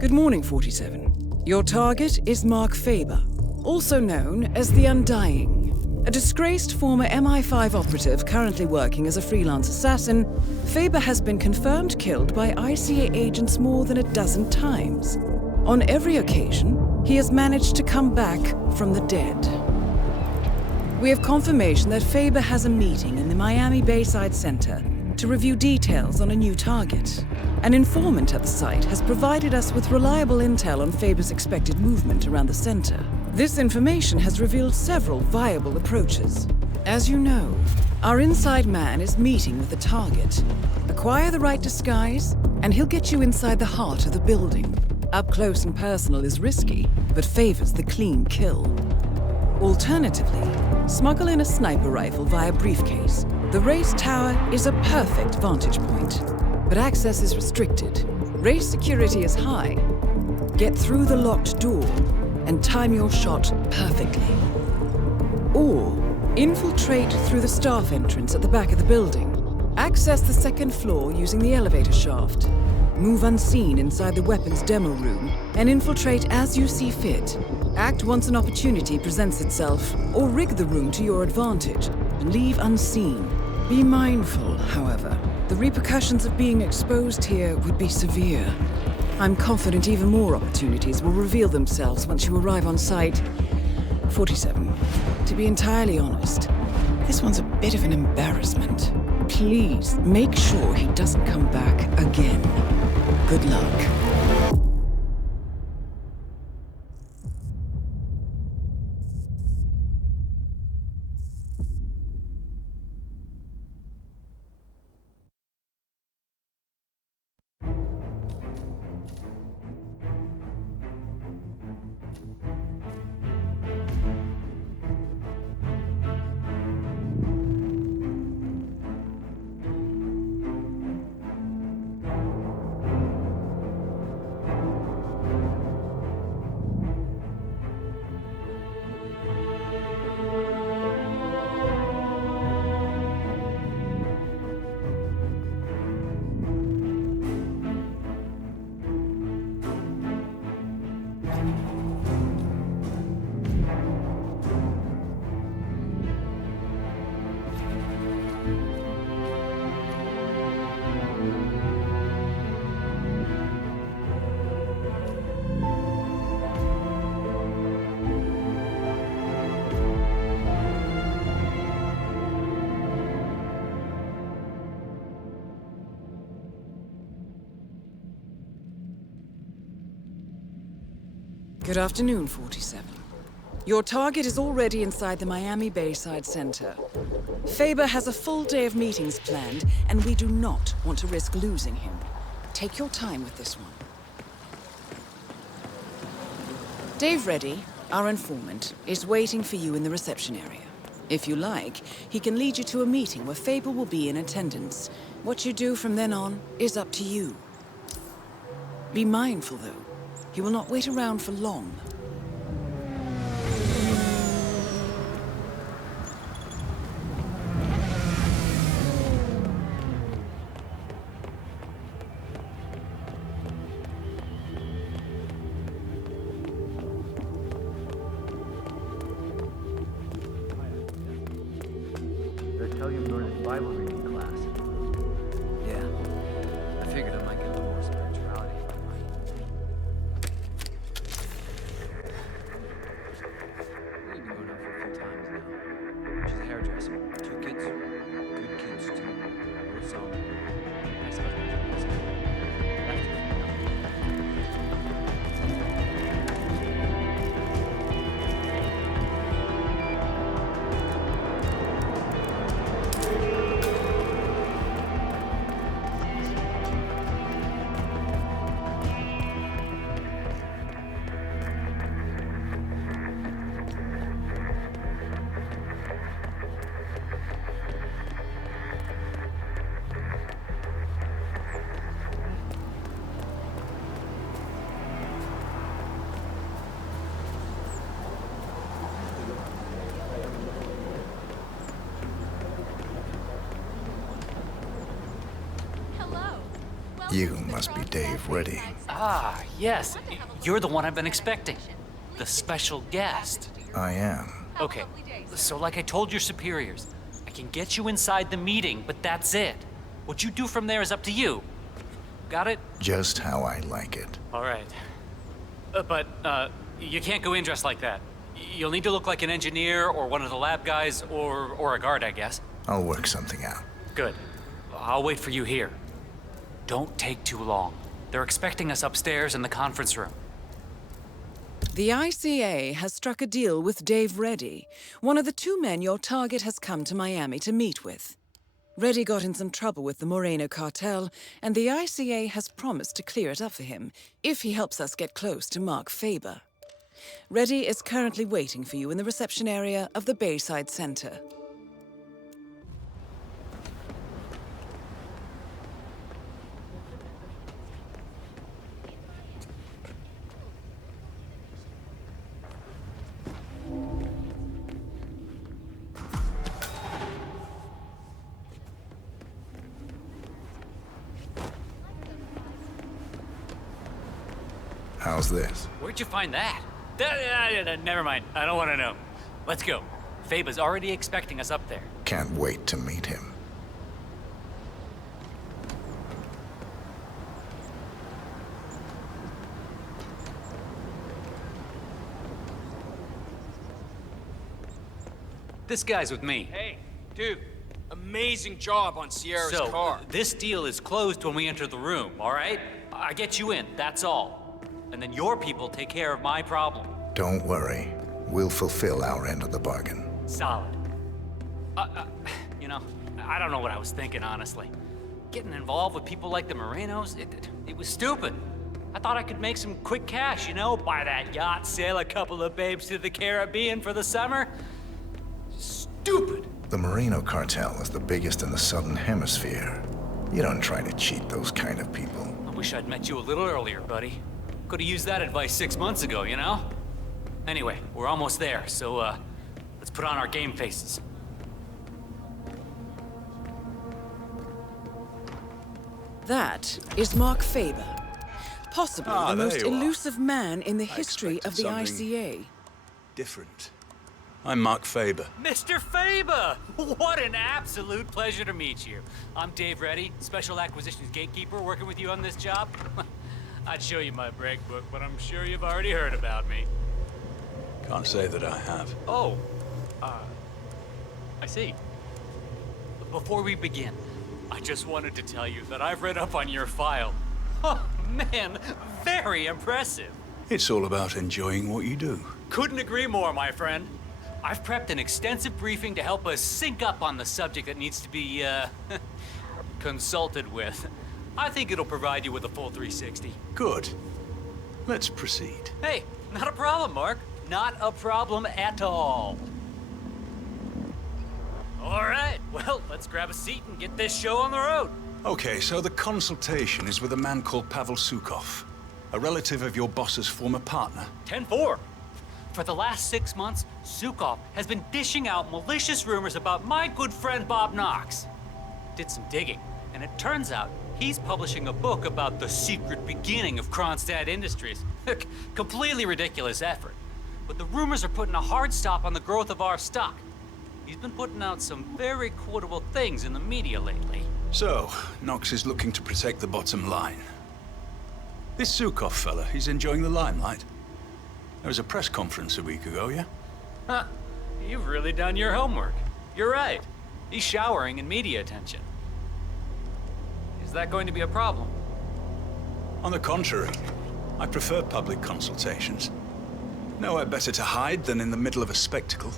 Good morning, 47. Your target is Mark Faber, also known as the Undying. A disgraced former MI5 operative currently working as a freelance assassin, Faber has been confirmed killed by ICA agents more than a dozen times. On every occasion, he has managed to come back from the dead. We have confirmation that Faber has a meeting in the Miami Bayside Center to review details on a new target. An informant at the site has provided us with reliable intel on Faber's expected movement around the center. This information has revealed several viable approaches. As you know, our inside man is meeting with the target. Acquire the right disguise, and he'll get you inside the heart of the building. Up close and personal is risky, but favors the clean kill. Alternatively, smuggle in a sniper rifle via briefcase. The race tower is a perfect vantage point, but access is restricted. Race security is high. Get through the locked door and time your shot perfectly. Or infiltrate through the staff entrance at the back of the building. Access the second floor using the elevator shaft. Move unseen inside the weapons demo room and infiltrate as you see fit. Act once an opportunity presents itself, or rig the room to your advantage and leave unseen. Be mindful, however. The repercussions of being exposed here would be severe. I'm confident even more opportunities will reveal themselves once you arrive on site. 47. To be entirely honest, this one's a bit of an embarrassment. Please make sure he doesn't come back again. Good luck. Good afternoon, 47. Your target is already inside the Miami Bayside Center. Faber has a full day of meetings planned, and we do not want to risk losing him. Take your time with this one. Dave Reddy, our informant, is waiting for you in the reception area. If you like, he can lead you to a meeting where Faber will be in attendance. What you do from then on is up to you. Be mindful, though. He will not wait around for long. They tell you during this Bible reading class. Yeah. I figured I might get more spirituality. We've been going out for a few times now. She's a hairdresser. 2 kids. Good kids, too. Real solid. Nice husband. You must be Dave Reddy. Ah, yes. You're the one I've been expecting. The special guest. I am. Okay, so like I told your superiors, I can get you inside the meeting, but that's it. What you do from there is up to you. Got it? Just how I like it. All right. But you can't go in dressed like that. You'll need to look like an engineer or one of the lab guys or a guard, I guess. I'll work something out. Good. I'll wait for you here. Don't take too long. They're expecting us upstairs in the conference room. The ICA has struck a deal with Dave Reddy, one of the two men your target has come to Miami to meet with. Reddy got in some trouble with the Moreno cartel, and the ICA has promised to clear it up for him if he helps us get close to Mark Faber. Reddy is currently waiting for you in the reception area of the Bayside Center. How's this? Where'd you find that? Never mind. I don't want to know. Let's go. Faber's already expecting us up there. Can't wait to meet him. This guy's with me. Hey, dude, amazing job on Sierra's car. This deal is closed when we enter the room, all right? I get you in, that's all. And then your people take care of my problem. Don't worry. We'll fulfill our end of the bargain. Solid. You know, I don't know what I was thinking, honestly. Getting involved with people like the Morenos, it was stupid. I thought I could make some quick cash, you know? Buy that yacht, sail a couple of babes to the Caribbean for the summer. Stupid. The Moreno cartel is the biggest in the Southern Hemisphere. You don't try to cheat those kind of people. I wish I'd met you a little earlier, buddy. Could've used that advice 6 months ago, you know? Anyway, we're almost there, so, let's put on our game faces. That is Mark Faber, possibly the there most you are. elusive man in the history of the expected ICA. Different. I'm Mark Faber. Mr. Faber! What an absolute pleasure to meet you. I'm Dave Reddy, Special Acquisitions Gatekeeper, working with you on this job. I'd show you my break book, but I'm sure you've already heard about me. Can't say that I have. Oh, I see. Before we begin, I just wanted to tell you that I've read up on your file. Oh, man, very impressive. It's all about enjoying what you do. Couldn't agree more, my friend. I've prepped an extensive briefing to help us sync up on the subject that needs to be, consulted with. I think it'll provide you with a full 360. Good. Let's proceed. Hey, not a problem, Mark. Not a problem at all. All right, well, let's grab a seat and get this show on the road. Okay, so the consultation is with a man called Pavel Sukov, a relative of your boss's former partner. 10-4. For the last 6 months, Sukov has been dishing out malicious rumors about my good friend Bob Knox. Did some digging, and it turns out he's publishing a book about the secret beginning of Kronstadt Industries. Completely ridiculous effort. But the rumors are putting a hard stop on the growth of our stock. He's been putting out some very quotable things in the media lately. So, Knox is looking to protect the bottom line. This Sukov fella, he's enjoying the limelight. There was a press conference a week ago, yeah? Huh. You've really done your homework. You're right. He's showering in media attention. Is that going to be a problem? On the contrary, I prefer public consultations. Nowhere better to hide than in the middle of a spectacle.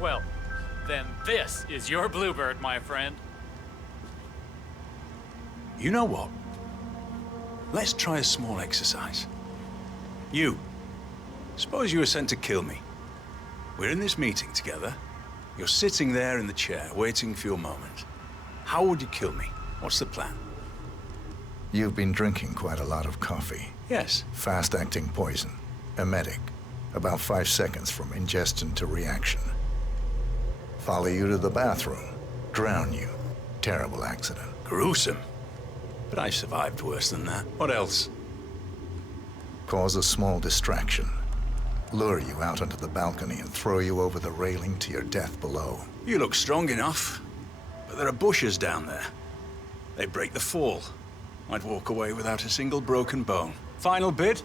Well, then this is your bluebird, my friend. You know what? Let's try a small exercise. You. Suppose you were sent to kill me. We're in this meeting together. You're sitting there in the chair, waiting for your moment. How would you kill me? What's the plan? You've been drinking quite a lot of coffee. Yes. Fast-acting poison. Emetic. About 5 seconds from ingestion to reaction. Follow you to the bathroom. Drown you. Terrible accident. Gruesome. but I've survived worse than that. What else? Cause a small distraction. Lure you out onto the balcony and throw you over the railing to your death below. You look strong enough, but there are bushes down there. They break the fall. I'd walk away without a single broken bone. Final bid?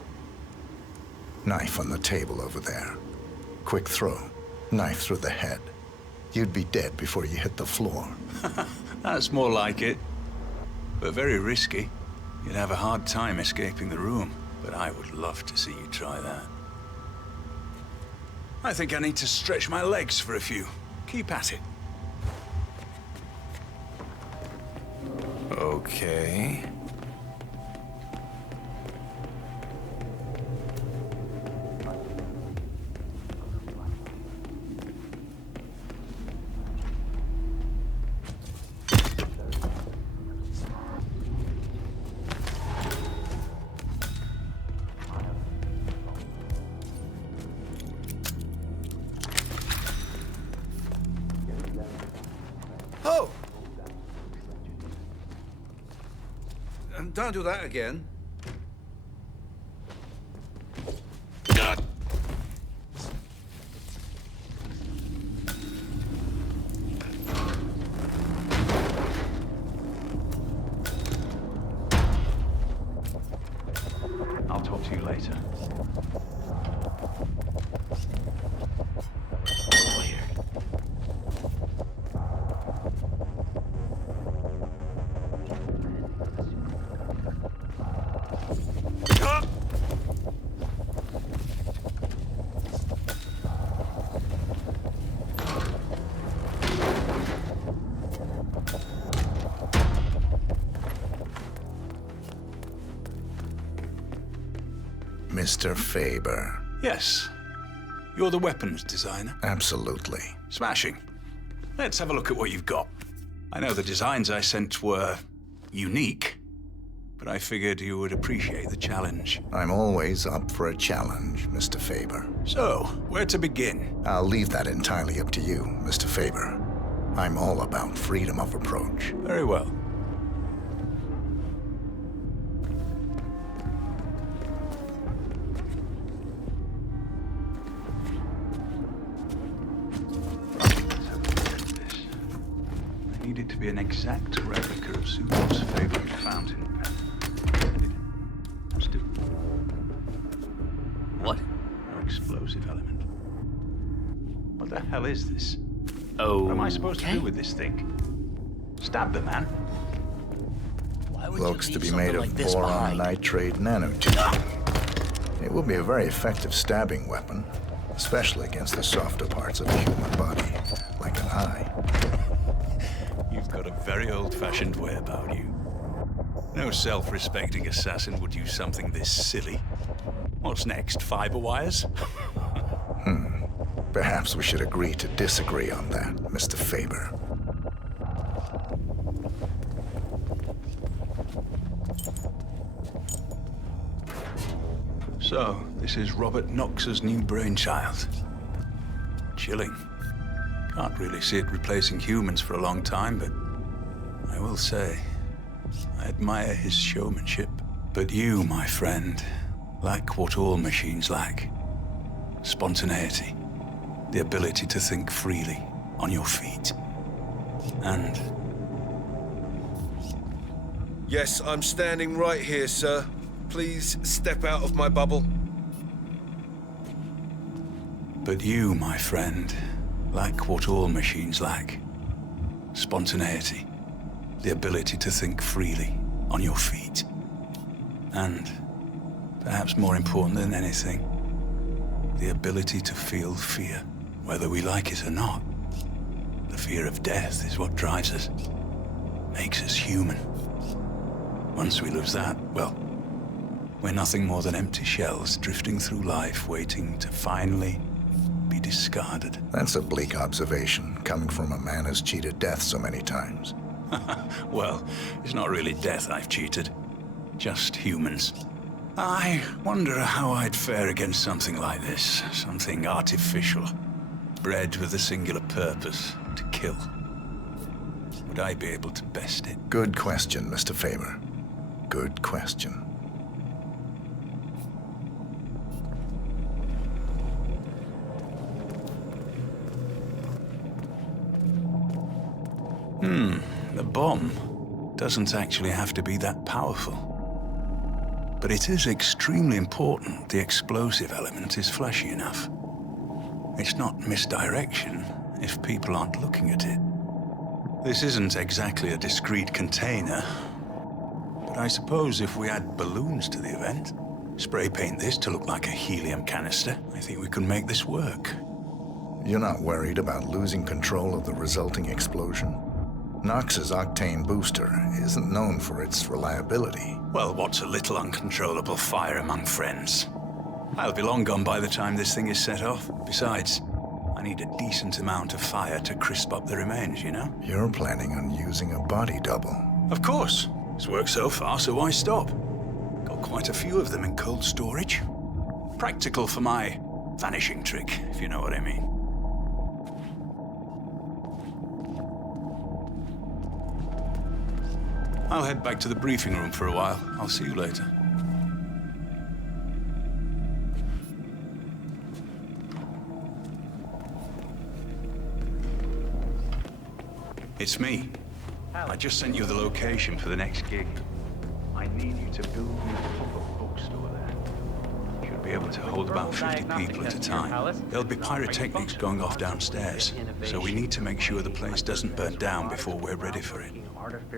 Knife on the table over there. Quick throw. Knife through the head. You'd be dead before you hit the floor. That's more like it. But very risky. You'd have a hard time escaping the room, but I would love to see you try that. I think I need to stretch my legs for a few. Keep at it. Okay. Oh! Don't do that again. I'll talk to you later. Mr. Faber. Yes. You're the weapons designer? Absolutely. Smashing. Let's have a look at what you've got. I know the designs I sent were unique, but I figured you would appreciate the challenge. I'm always up for a challenge, Mr. Faber. So, where to begin? I'll leave that entirely up to you, Mr. Faber. I'm all about freedom of approach. Very well. I need it to be an exact replica of Zuko's favorite fountain pen. Still. What? No explosive element. What the hell is this? Oh. What am I supposed to do with this thing? Stab the man? Why would Looks you to leave be made something of like this boron behind? nitrate nanotube. It will be a very effective stabbing weapon, especially against the softer parts of the human body, like an eye. You've got a very old-fashioned way about you. No self-respecting assassin would use something this silly. What's next, fiber wires? Perhaps we should agree to disagree on that, Mr. Faber. So, this is Robert Knox's new brainchild. Chilling. Can't really see it replacing humans for a long time, but I will say, I admire his showmanship. But you, my friend, lack what all machines lack. Spontaneity. The ability to think freely, on your feet. And Yes, I'm standing right here, sir. Please step out of my bubble. but you, my friend, lack what all machines lack. Spontaneity. The ability to think freely, on your feet. And, perhaps more important than anything, the ability to feel fear, whether we like it or not. The fear of death is what drives us, makes us human. Once we lose that, well, we're nothing more than empty shells drifting through life, waiting to finally be discarded. That's a bleak observation, coming from a man who's cheated death so many times. Well, it's not really death I've cheated, just humans. I wonder how I'd fare against something like this, something artificial, bred with a singular purpose, to kill. Would I be able to best it? Good question, Mr. Faber. good question. The bomb doesn't actually have to be that powerful. But it is extremely important the explosive element is flashy enough. It's not misdirection if people aren't looking at it. This isn't exactly a discreet container, but I suppose if we add balloons to the event, spray paint this to look like a helium canister, I think we can make this work. You're not worried about losing control of the resulting explosion? Nox's octane booster isn't known for its reliability. Well, what's a little uncontrollable fire among friends? I'll be long gone by the time this thing is set off. Besides, I need a decent amount of fire to crisp up the remains, you know? You're planning on using a body double. Of course. It's worked so far, so why stop? Got quite a few of them in cold storage. Practical for my vanishing trick, if you know what I mean. I'll head back to the briefing room for a while. I'll see you later. It's me. I just sent you the location for the next gig. I need you to build me a pop-up bookstore there. Should be able to hold about 50 people at a time. There'll be pyrotechnics going off downstairs, so we need to make sure the place doesn't burn down before we're ready for it.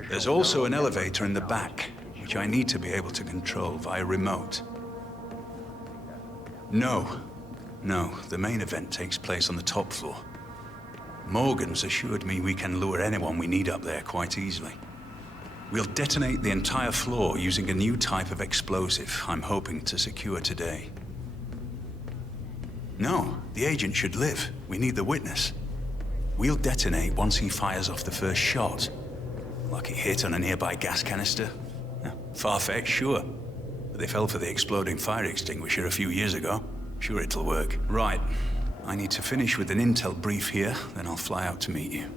There's also an elevator in the back, which I need to be able to control via remote. No, the main event takes place on the top floor. Morgan's assured me we can lure anyone we need up there quite easily. We'll detonate the entire floor using a new type of explosive I'm hoping to secure today. No, the agent should live. We need the witness. We'll detonate once he fires off the first shot. Lucky hit on a nearby gas canister. Far-fetched, sure. But they fell for the exploding fire extinguisher a few years ago. Sure it'll work. Right. I need to finish with an intel brief here, then I'll fly out to meet you.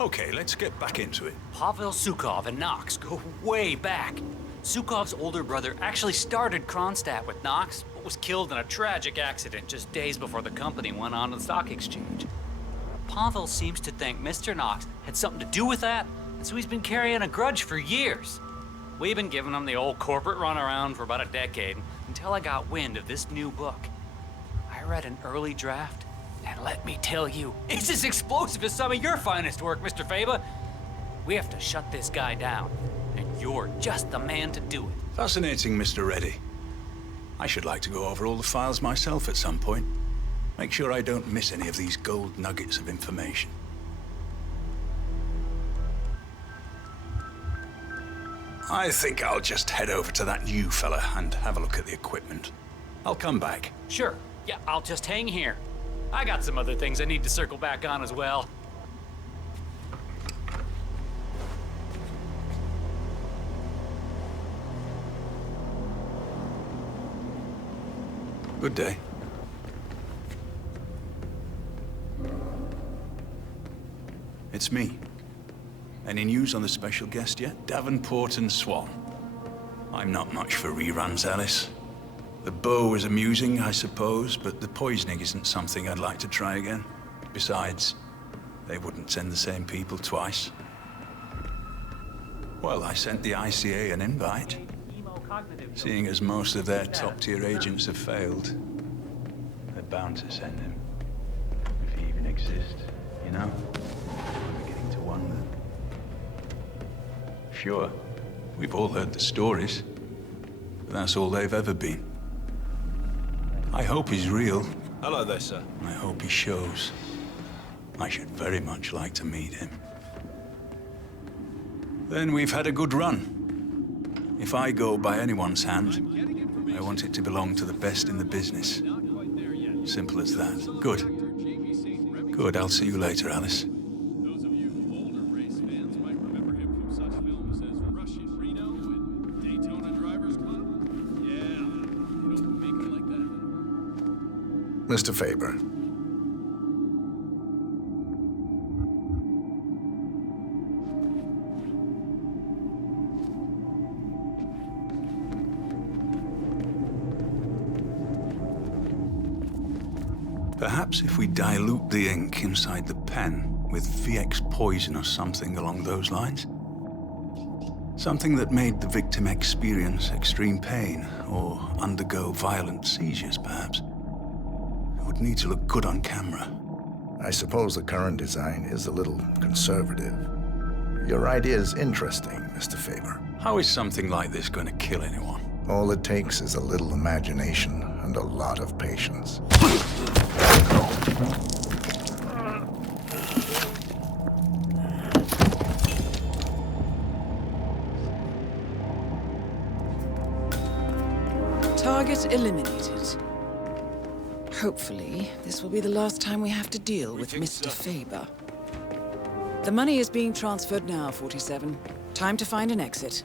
Okay, let's get back into it. Pavel Zukov and Nox go way back. Zukov's older brother actually started Kronstadt with Nox, but was killed in a tragic accident just days before the company went on to the stock exchange. Pavel seems to think Mr. Nox had something to do with that, and so he's been carrying a grudge for years. We've been giving him the old corporate runaround for about a decade, until I got wind of this new book. I read an early draft, and let me tell you, it's as explosive as some of your finest work, Mr. Faber. We have to shut this guy down, and you're just the man to do it. Fascinating, Mr. Reddy. I should like to go over all the files myself at some point. Make sure I don't miss any of these gold nuggets of information. I think I'll just head over to that new fella and have a look at the equipment. I'll come back. Sure. Yeah, I'll just hang here. I got some other things I need to circle back on as well. Good day. It's me. Any news on the special guest yet? Davenport and Swan. I'm not much for reruns, Alice. The bow was amusing, I suppose, but the poisoning isn't something I'd like to try again. Besides, they wouldn't send the same people twice. Well, I sent the ICA an invite. Seeing as most of their top-tier agents have failed, they're bound to send him. If he even exists, you know? I'm beginning to wonder. Sure, we've all heard the stories, but that's all they've ever been. I hope he's real. Hello there, sir. I hope he shows. I should very much like to meet him. Then we've had a good run. If I go by anyone's hand, I want it to belong to the best in the business. Simple as that. Good. Good, I'll see you later, Alice. Those of you older race fans might remember him from such films as Russian Reno and Daytona Drivers Club. Yeah, they don't make it like that. Mr. Faber, Perhaps if we dilute the ink inside the pen with VX poison or something along those lines? Something that made the victim experience extreme pain or undergo violent seizures, perhaps. It would need to look good on camera. I suppose the current design is a little conservative. Your idea is interesting, Mr. Faber. How is something like this going to kill anyone? All it takes is a little imagination and a lot of patience. Target eliminated. Hopefully, this will be the last time we have to deal with Mr. Faber. The money is being transferred now, 47. Time to find an exit.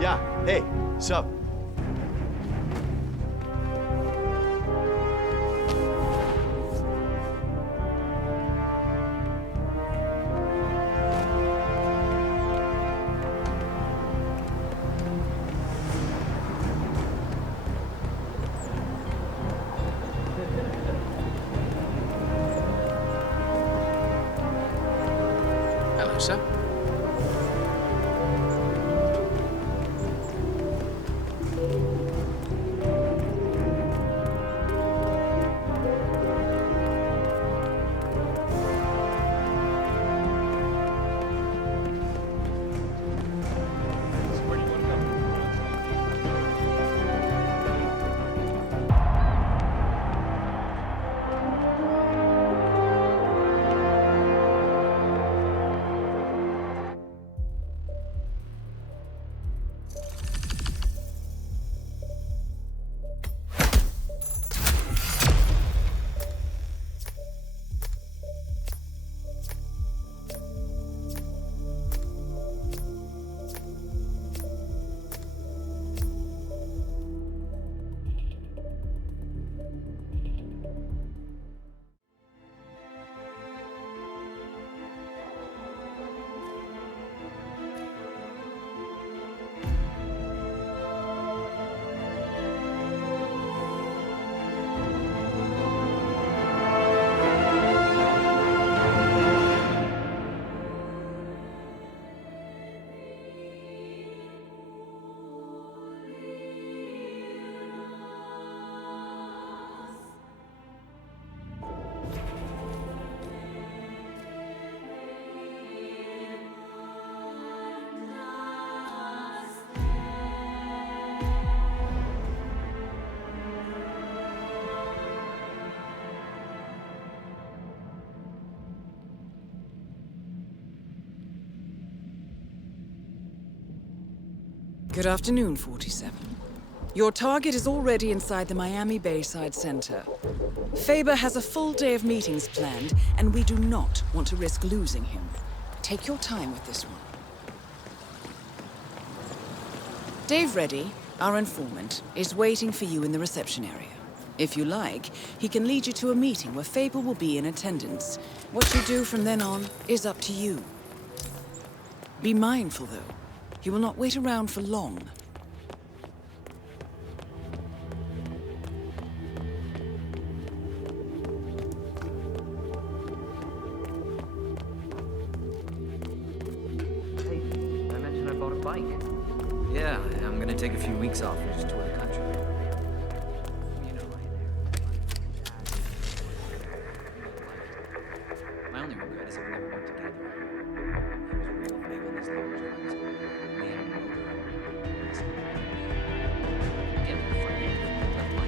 Yeah, hey, sup? Hello, sir. Good afternoon, 47. Your target is already inside the Miami Bayside Center. Faber has a full day of meetings planned, and we do not want to risk losing him. Take your time with this one. Dave Reddy, our informant, is waiting for you in the reception area. If you like, he can lead you to a meeting where Faber will be in attendance. What you do from then on is up to you. Be mindful, though. He will not wait around for long. Hey, I mentioned I bought a bike. Yeah, I'm gonna take a few weeks off and just tour the country. You know, my only regret is that we never worked together. He was real big on these long drives. We had a motor. Getting the fight left my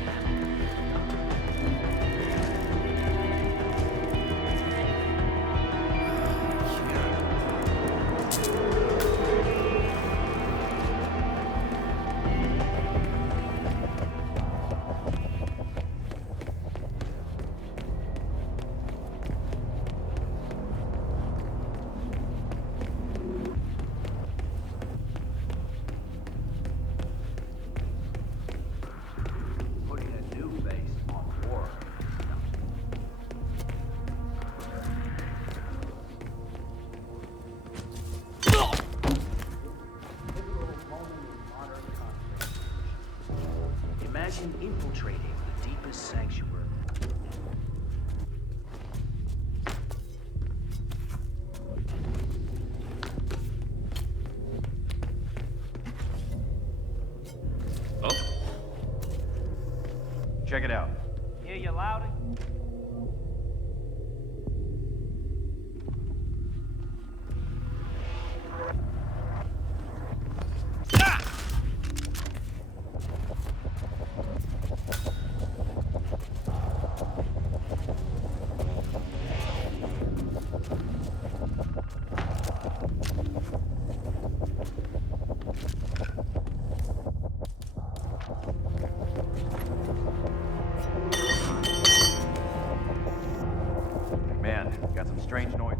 Hear you loud and Man, got some strange noise.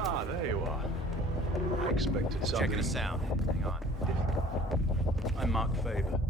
Ah, there you are. I expected something. Checking the sound. Hang on. different. I'm Mark Faber.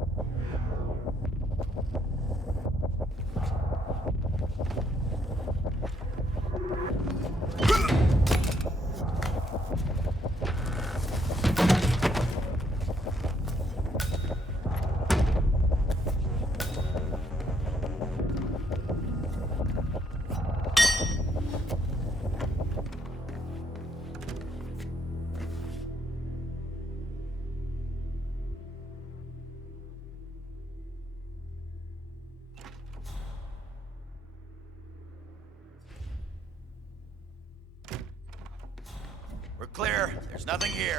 We're clear. There's nothing here.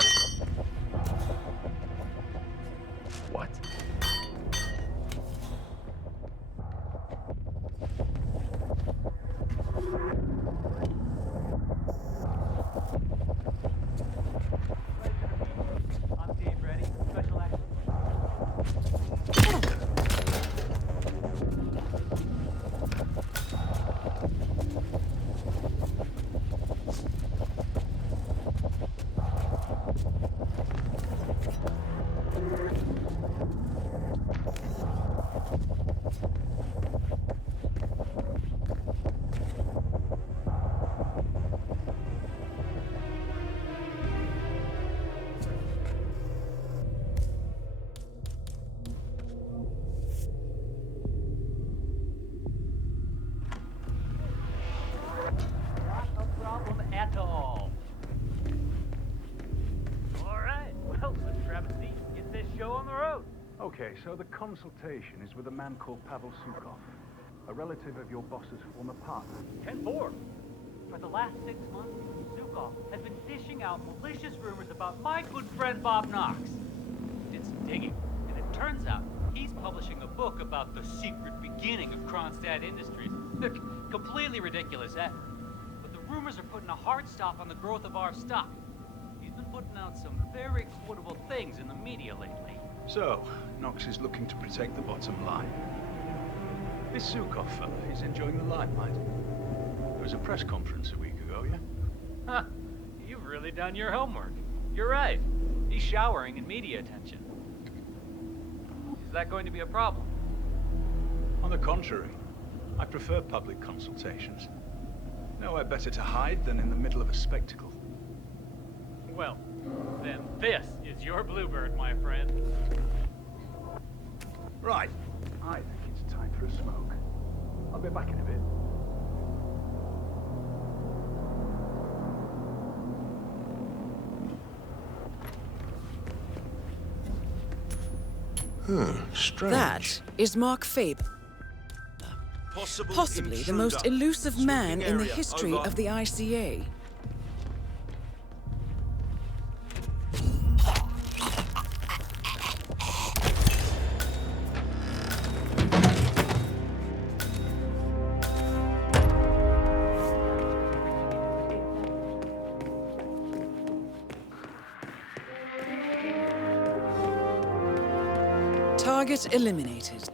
What? on team ready. Special action. Not a problem at all. All right. Well, let's grab a seat and get this show on the road. Okay, so the consultation is with a man called Pavel Sukov, a relative of your boss's former partner. 10-4. For the last 6 months, Zukov has been dishing out malicious rumors about my good friend Bob Knox. Did some digging, and it turns out he's publishing a book about the secret beginning of Kronstadt Industries. Completely ridiculous effort. But the rumors are putting a hard stop on the growth of our stock. He's been putting out some very quotable things in the media lately. So, Knox is looking to protect the bottom line. This Sukov fella is enjoying the limelight. There was a press conference a week ago, yeah? Huh. You've really done your homework. You're right. He's showering in media attention. Is that going to be a problem? On the contrary, I prefer public consultations. Nowhere better to hide than in the middle of a spectacle. Well, then this is your bluebird, my friend. Right. I think it's time for a smoke. I'll be back in a bit. Strange. That is Mark Faber, possibly the most elusive man in the history of the ICA. Target eliminated.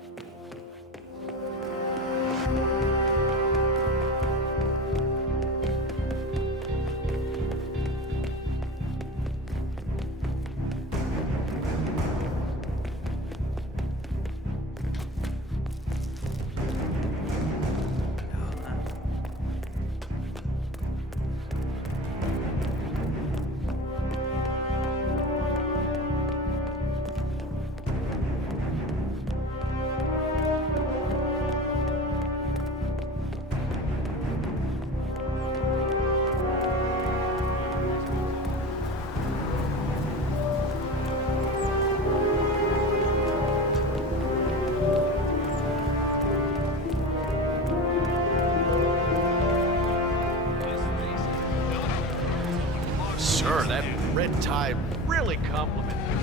red tie really compliment you.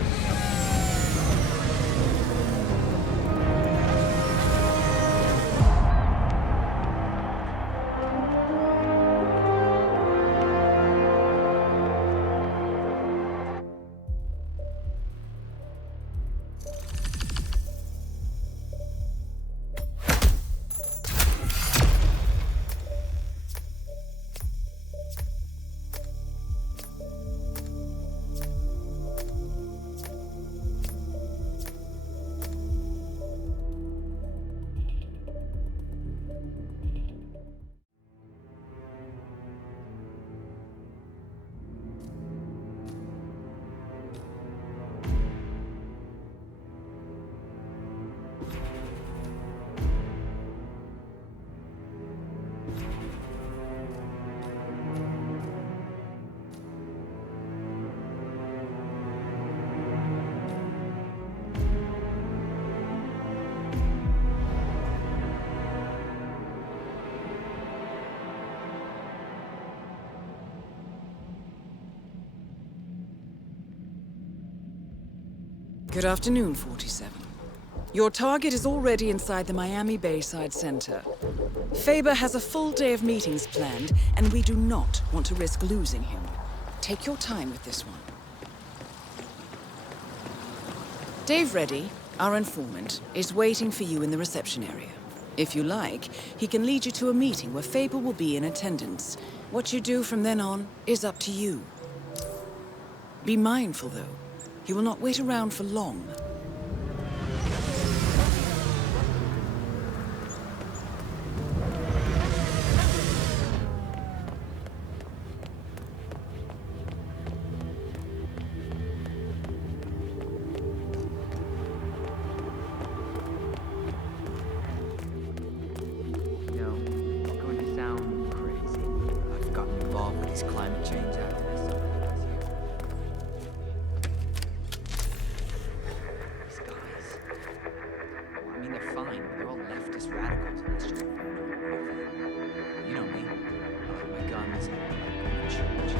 Good afternoon, 47. Your target is already inside the Miami Bayside Center. Faber has a full day of meetings planned, and we do not want to risk losing him. Take your time with this one. Dave Reddy, our informant, is waiting for you in the reception area. If you like, he can lead you to a meeting where Faber will be in attendance. What you do from then on is up to you. Be mindful, though. He will not wait around for long. No, it's going to sound crazy. I've gotten involved with these climate change activists over the last year. These guys. Well, I mean, they're fine, but they're all leftist radicals unless you're you know me. I like my guns, I like going to church.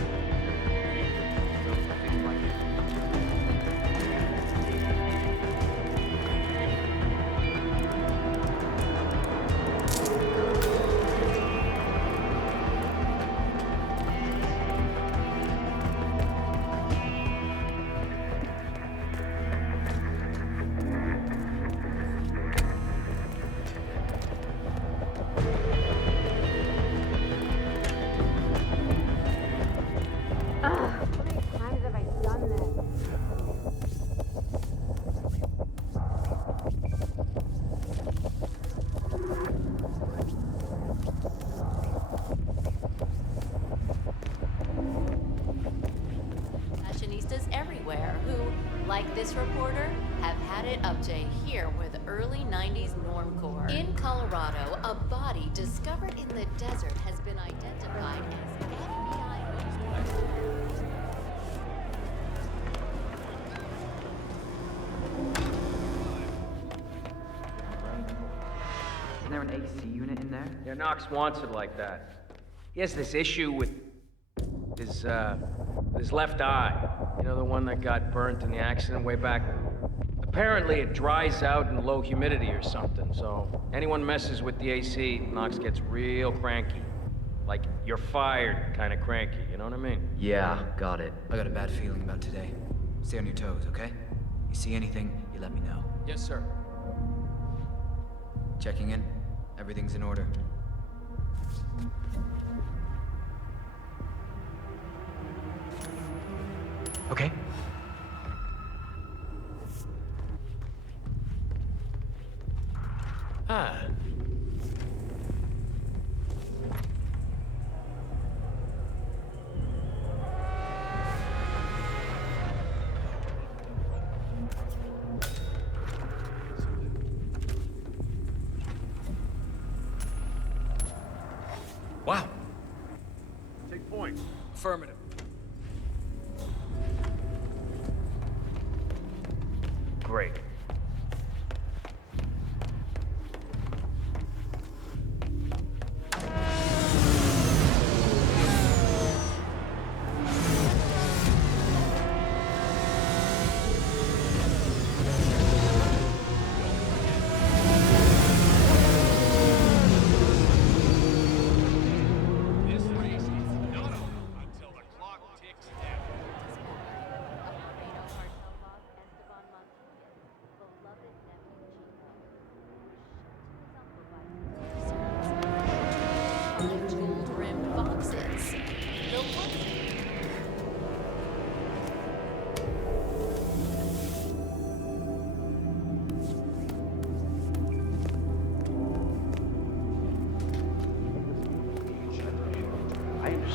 I think like fashionistas everywhere who, like this reporter, have had it up to here with early 90s normcore. In Colorado, a body discovered in the desert has been identified as FBI news. Isn't there an AC unit in there? Yeah, Knox wants it like that. He has this issue with his left eye. You know, the one that got burnt in the accident way back. Apparently it dries out in low humidity or something, so anyone messes with the AC, Knox gets real cranky. Like, you're fired kind of cranky, you know what I mean? Yeah, got it. I got a bad feeling about today. Stay on your toes, okay? You see anything, you let me know. Yes, sir. Checking in. Everything's in order. Okay. Ah. Wow. Take point. Affirmative. Great.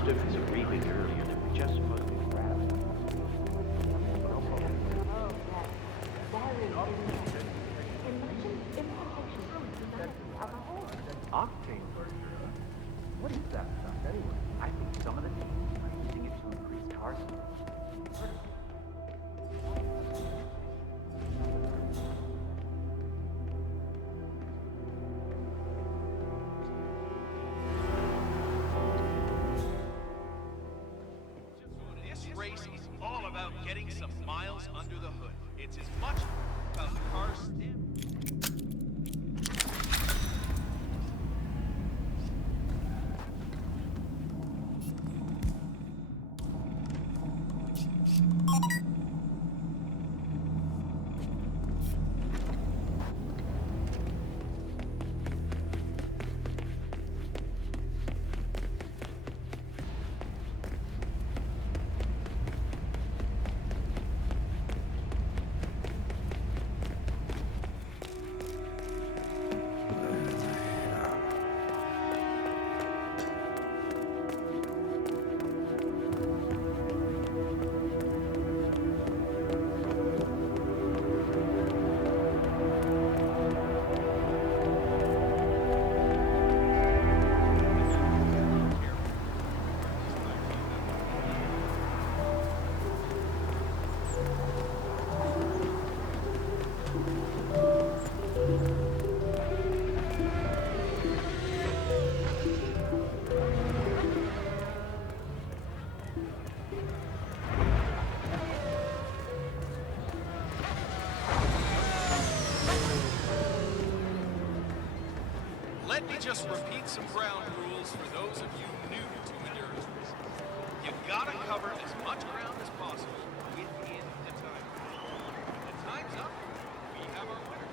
have been some reading earlier that we just supposed to be grabbing. Octane burger? What is that stuff anyway? I think some of the teams are using it to increase car sales. This race is all about getting some miles under the hood. It's as much about the car's stamp. Let me just repeat some ground rules for those of you new to endurance racing. You gotta cover as much ground as possible within the time. The time's up. We have our winner.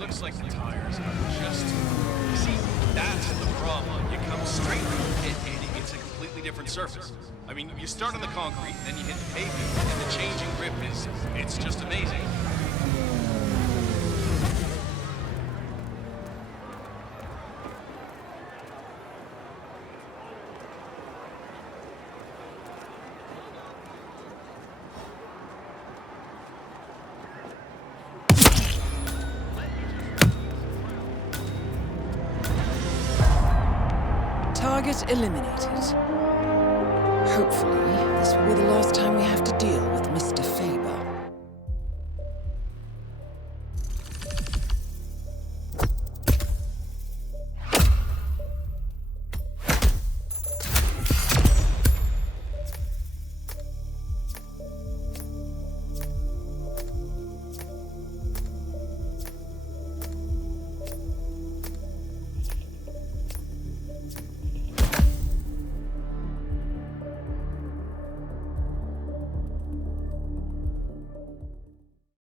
Looks like the tires are just... You see, that's the problem. You come straight from the pit and it's a completely different surface. I mean, you start on the concrete, then you hit the pavement, and the changing grip is... It's just amazing. Target eliminated. Hopefully, this will be the last time we have to deal with Mr. Faber.